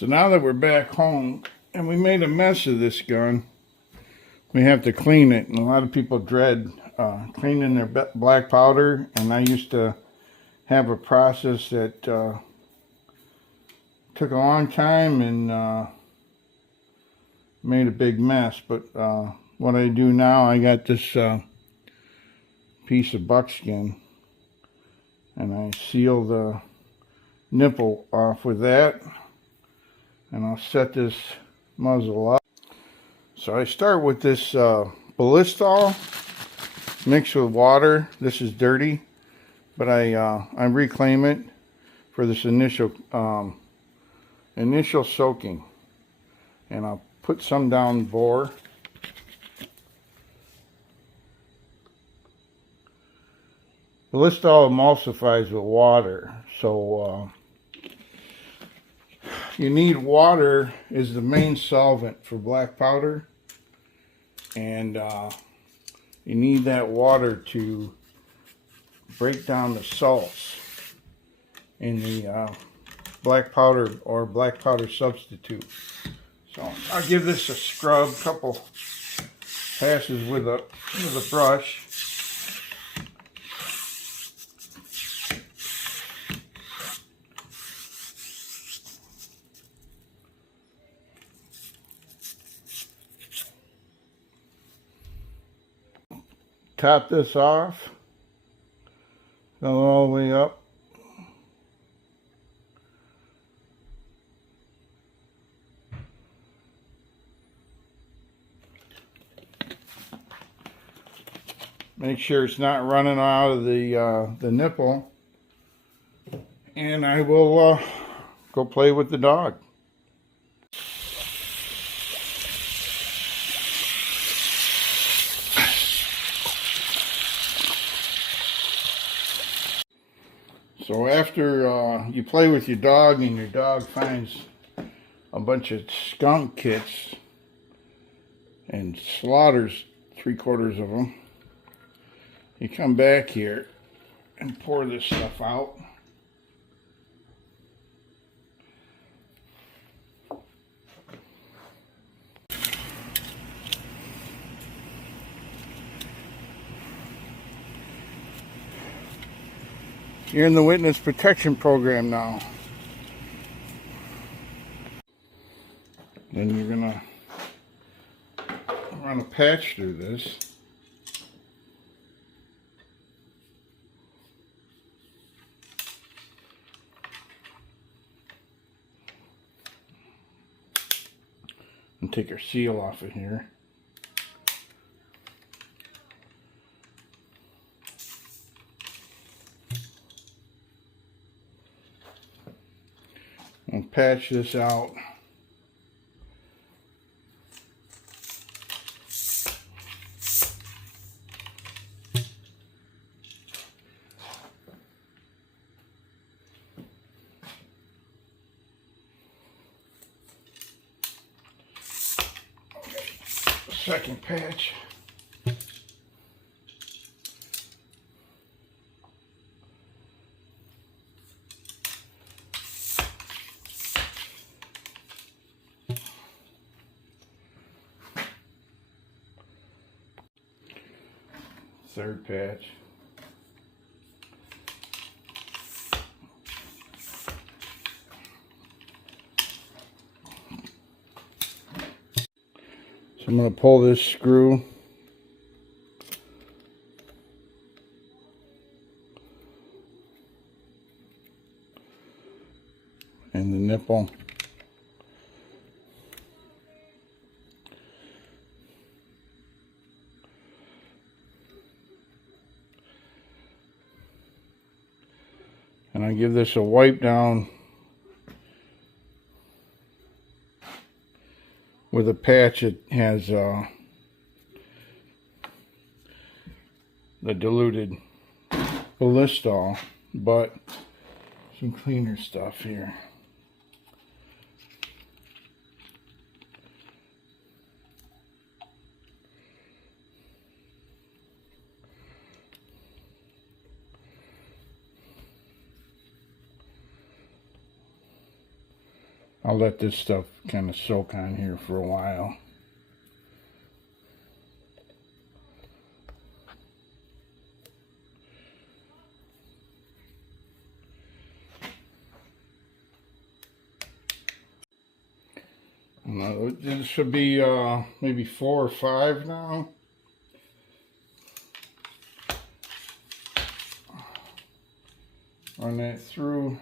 So now that we're back home and we made a mess of this gun, we have to clean it. And a lot of people dread cleaning their black powder, and I used to have a process that took a long time and made a big mess. But what I do now, I got this piece of buckskin, and I seal the nipple off with that, and I'll set this muzzle up. So I start with this ballistol mixed with water. This is dirty, but I reclaim it for this initial soaking, and I'll put some down bore. Ballistol emulsifies with water, so you need water is the main solvent for black powder, and you need that water to break down the salts in the black powder or black powder substitute. So I'll give this a scrub, couple passes with a brush. Top this off, go all the way up. Make sure it's not running out of the nipple, and I will go play with the dog. So after you play with your dog and your dog finds a bunch of skunk kits and slaughters 3/4 of them, you come back here and pour this stuff out. You're in the witness protection program now. Then you're gonna run a patch through this. And take your seal off of here. And patch this out. Second patch. Third patch. So I'm going to pull this screw. And the nipple. And I give this a wipe down with a patch. It has the diluted ballistol, but some cleaner stuff here. I'll let this stuff kind of soak on here for a while. This should be maybe 4 or 5 now. Run that through.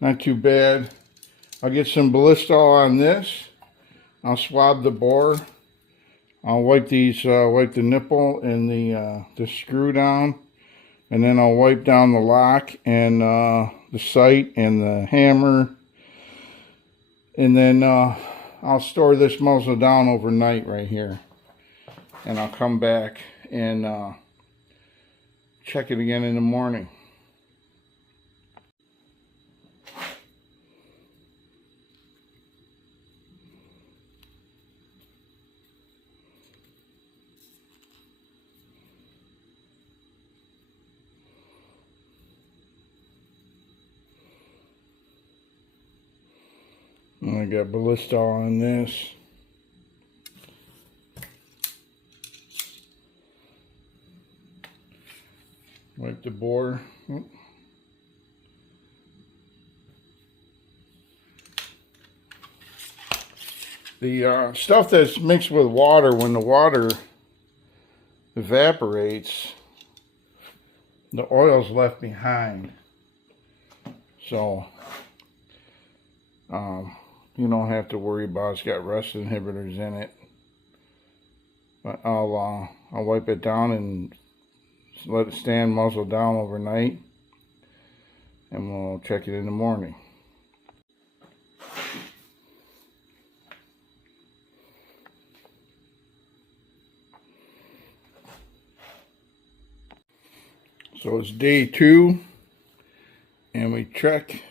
Not too bad. I'll get some ballistol on this. I'll swab the bore. I'll wipe these, wipe the nipple and the screw down, and then I'll wipe down the lock and the sight and the hammer, and then I'll store this muzzle down overnight right here, and I'll come back and check it again in the morning. And I got ballistol on this. Wipe the bore. The stuff that's mixed with water, when the water evaporates, the oil's left behind. So you don't have to worry about it. It's got rust inhibitors in it. But I'll wipe it down and let it stand muzzle down overnight, and we'll check it in the morning. So it's day 2, and we check.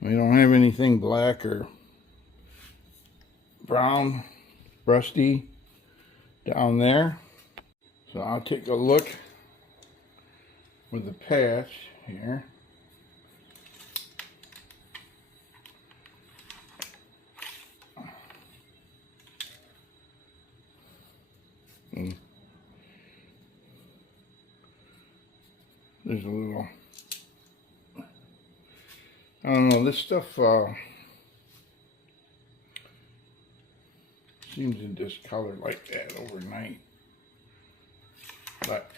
We don't have anything black or brown, rusty down there. So I'll take a look with the patch here. There's a little, I don't know, this stuff seems to discolor like that overnight. But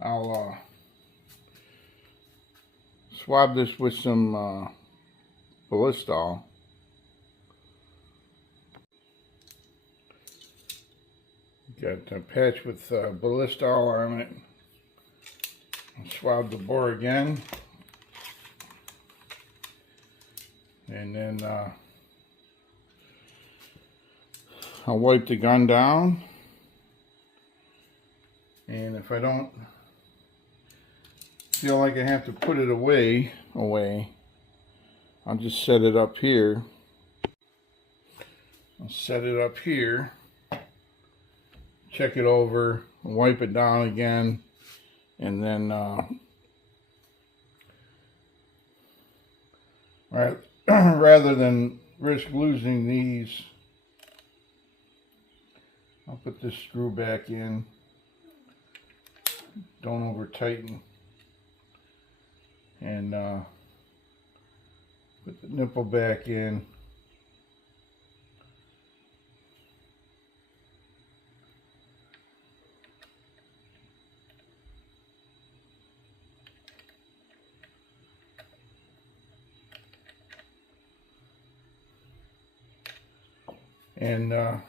I'll swab this with some ballistol. Got a patch with ballistol on it. I'll swab the bore again, and then I'll wipe the gun down. And if I don't feel like I have to put it away, I'll just set it up here. I'll set it up here, check it over, wipe it down again, and then rather than risk losing these, I'll put this screw back in. Don't over tighten, and put the nipple back in. And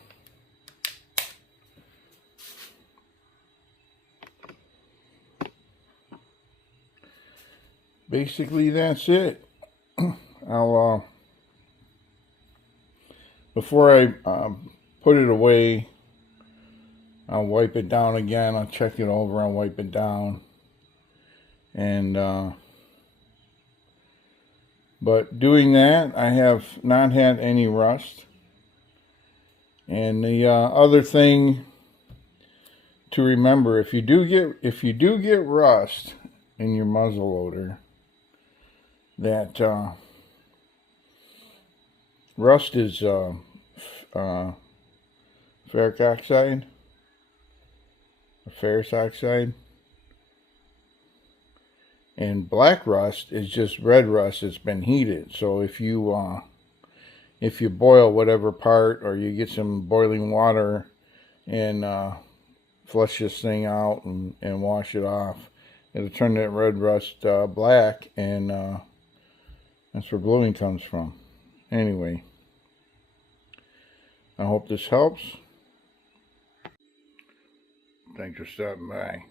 basically that's it. I'll before I put it away, I'll wipe it down again. I'll check it over and wipe it down, and but doing that, I have not had any rust. And the other thing to remember, if you do get rust in your muzzle loader that rust is ferric oxide, or ferrous oxide, and black rust is just red rust that's been heated. So if you boil whatever part, or you get some boiling water and flush this thing out and wash it off, it'll turn that red rust black, and that's where bluing comes from. Anyway, I hope this helps. Thanks for stopping by.